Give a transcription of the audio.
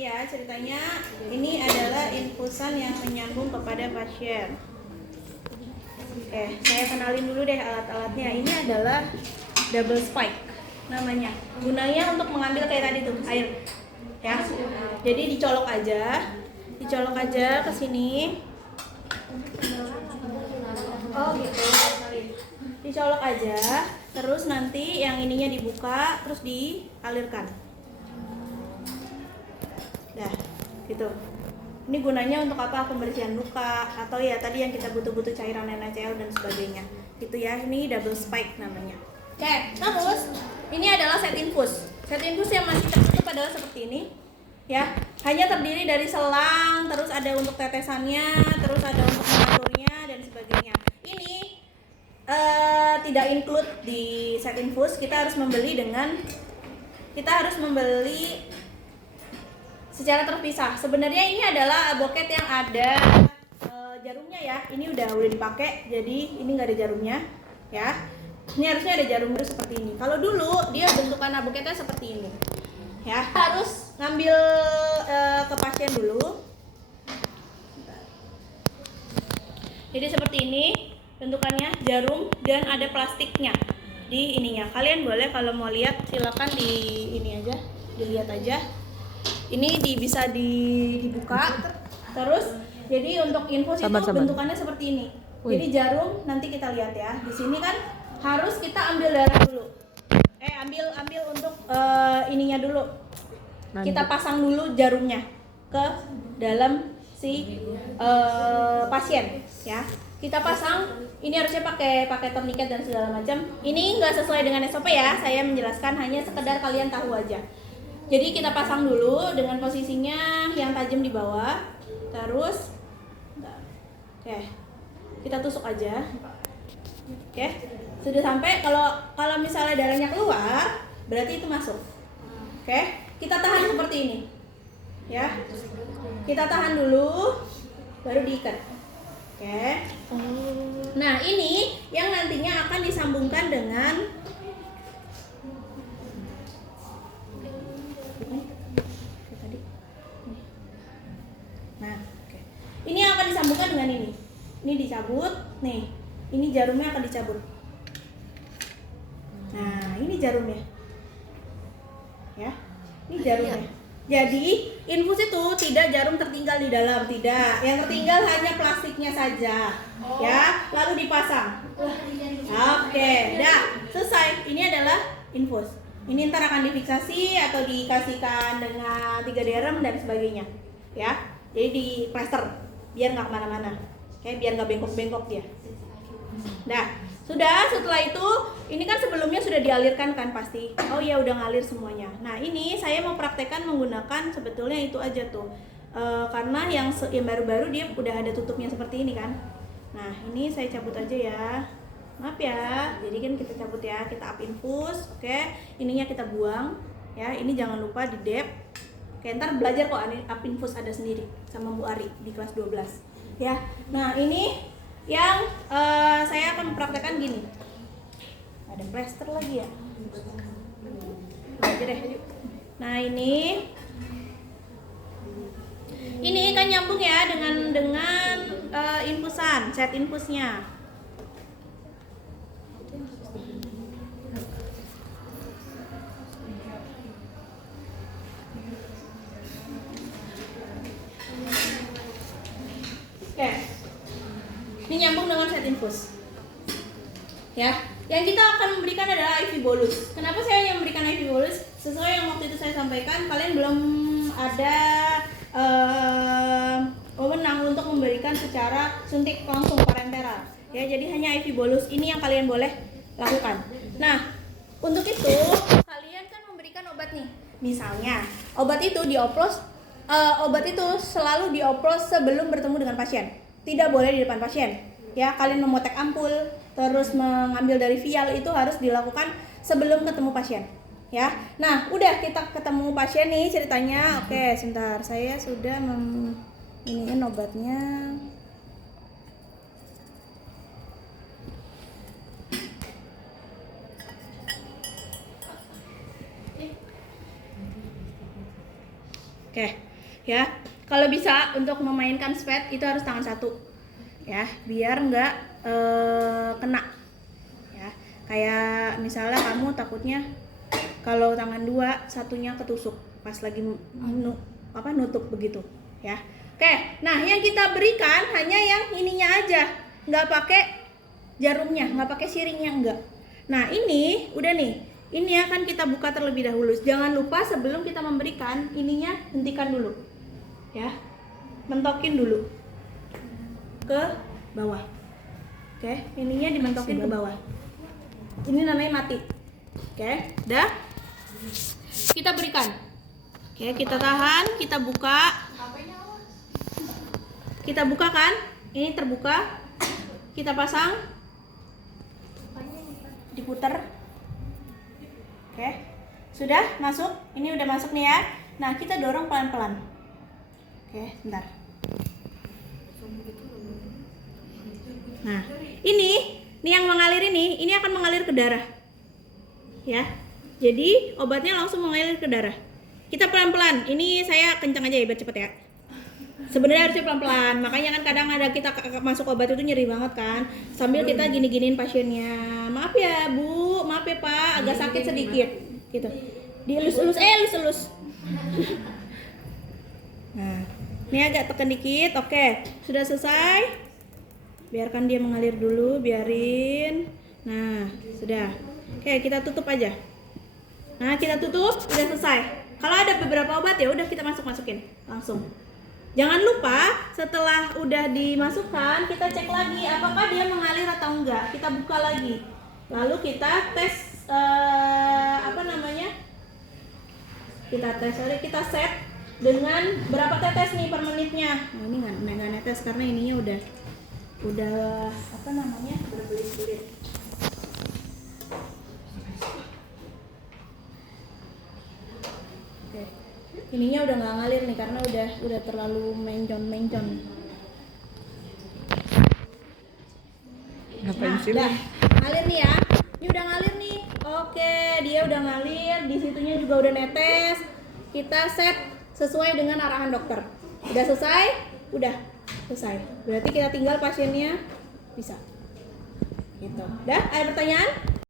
Ya, ceritanya ini adalah infusan yang menyambung kepada pasien. Saya kenalin dulu deh alat-alatnya. Ini adalah double spike namanya. Gunanya untuk mengambil kayak tadi tuh air. Ya. Jadi dicolok aja ke sini. Oh gitu. Dicolok aja, terus nanti yang ininya dibuka, terus dialirkan. Nah, gitu. Ini gunanya untuk apa? Pembersihan luka atau ya tadi yang kita butuh cairan NaCl dan sebagainya. Gitu ya. Ini double spike namanya. Oke, terus ini adalah set infus. Set infus yang masih tertutup adalah seperti ini. Ya, hanya terdiri dari selang, terus ada untuk tetesannya, terus ada untuk mengaturnya dan sebagainya. Ini tidak include di set infus. Kita harus membeli secara terpisah. Sebenarnya ini adalah boket yang ada jarumnya ya. Ini udah dipakai, jadi ini nggak ada jarumnya ya. Ini harusnya ada jarumnya seperti ini. Kalau dulu dia bentukan boketnya seperti ini ya. Harus ngambil ke pasien dulu. Jadi seperti ini bentukannya, jarum dan ada plastiknya di ininya. Kalian boleh kalau mau lihat silakan di ini aja, dilihat aja. Ini bisa dibuka. Terus jadi untuk infus itu bentukannya seperti ini. Jadi jarum nanti kita lihat ya. Di sini kan harus kita ambil darah dulu. Ambil untuk ininya dulu. Kita pasang dulu jarumnya ke dalam si pasien ya. Kita pasang, ini harusnya pakai torniket dan segala macam. Ini nggak sesuai dengan SOP ya. Saya menjelaskan hanya sekedar kalian tahu aja. Jadi kita pasang dulu dengan posisinya yang tajam di bawah. Terus kita tusuk aja. Sudah sampai. Kalau misalnya darahnya keluar, berarti itu masuk. Kita tahan seperti ini. Ya. Kita tahan dulu, baru diikat. Nah, ini yang nantinya akan disambungkan dengan ini yang akan disambungkan dengan ini. Ini dicabut, nih. Ini jarumnya akan dicabut. Nah, ini jarumnya. Ya. Ini jarumnya. Jadi, infus itu tidak jarum tertinggal di dalam, tidak. Yang tertinggal hanya plastiknya saja. Ya, lalu dipasang. Oke, dah, selesai. Ini adalah infus. Ini ntar akan difiksasi atau dikasihkan dengan 3 dirham dan sebagainya. Ya. Jadi di plaster biar nggak kemana-mana, biar nggak bengkok-bengkok dia. Nah, sudah. Setelah itu, ini kan sebelumnya sudah dialirkan kan pasti. Oh iya, udah ngalir semuanya. Nah, ini saya mau praktekkan menggunakan sebetulnya itu aja tuh, karena yang baru-baru dia udah ada tutupnya seperti ini kan. Nah, ini saya cabut aja ya. Maaf ya. Jadi kan kita cabut ya, kita up infus. Ininya kita buang ya. Ini jangan lupa di dep. Ntar belajar kok up infus ada sendiri sama Bu Ari di kelas 12 ya. Nah, ini yang saya akan mempraktekkan gini. Ada plester lagi ya. Aja deh. Nah, ini kan nyambung ya dengan infusan, set infusnya. Ini nyambung dengan set infus. Ya, yang kita akan memberikan adalah IV bolus. Kenapa saya yang memberikan IV bolus? Sesuai yang waktu itu saya sampaikan, kalian belum ada wewenang untuk memberikan secara suntik langsung parenteral. Ya, jadi hanya IV bolus ini yang kalian boleh lakukan. Nah, untuk itu kalian kan memberikan obat nih. Misalnya, obat itu selalu dioplos sebelum bertemu dengan pasien. Tidak boleh di depan pasien. Ya, kalian memotek ampul, terus mengambil dari vial itu harus dilakukan sebelum ketemu pasien. Ya. Nah, udah kita ketemu pasien nih ceritanya. Oke, sebentar. Saya sudah iniin obatnya. Oke. ya. Kalau bisa untuk memainkan spet itu harus tangan satu, ya, biar nggak kena, ya. Kayak misalnya kamu takutnya kalau tangan dua satunya ketusuk pas lagi nutup begitu, ya. Oke, nah yang kita berikan hanya yang ininya aja, nggak pakai jarumnya, nggak pakai siringnya, enggak. Nah ini udah nih, ini akan kita buka terlebih dahulu. Jangan lupa sebelum kita memberikan ininya hentikan dulu, ya, mentokin dulu ke bawah. Oke, ininya dimentokin ke bawah. Ini namanya mati. Oke, udah. Kita berikan. Oke, kita tahan, kita buka. Kita buka kan? Ini terbuka. Kita pasang. Diputar. Oke. Sudah masuk? Ini udah masuk nih ya. Nah, kita dorong pelan-pelan. Oke, bentar. Nah, ini yang mengalir ini akan mengalir ke darah. Ya. Jadi, obatnya langsung mengalir ke darah. Kita pelan-pelan. Ini saya kencang aja ya biar cepet ya. Sebenarnya harusnya pelan-pelan, makanya kan kadang ada kita masuk obat itu nyeri banget kan, sambil kita gini-giniin pasiennya. Maaf ya Bu, maaf ya Pak, agak sakit sedikit gitu. Dielus-elus, elus-elus. Nah, ini agak tekan dikit. Oke, sudah selesai. Biarkan dia mengalir dulu, biarin. Nah, sudah. Oke, kita tutup aja. Nah, kita tutup, udah selesai. Kalau ada beberapa obat ya udah kita masukin langsung. Jangan lupa setelah udah dimasukkan kita cek lagi apakah dia mengalir atau enggak. Kita buka lagi. Lalu kita tes kita set dengan berapa tetes nih per menitnya. Nah, ini nggak netes karena ininya udah berbelit-belit. Ininya udah nggak ngalir nih karena udah terlalu mencon. Ngapain sih? Nah, ngalir nih ya. Ini udah ngalir nih. Oke, dia udah ngalir. Di situnya juga udah netes. Kita set sesuai dengan arahan dokter. Udah selesai? Udah selesai. Berarti kita tinggal pasiennya bisa. Gitu. Udah? Ada pertanyaan?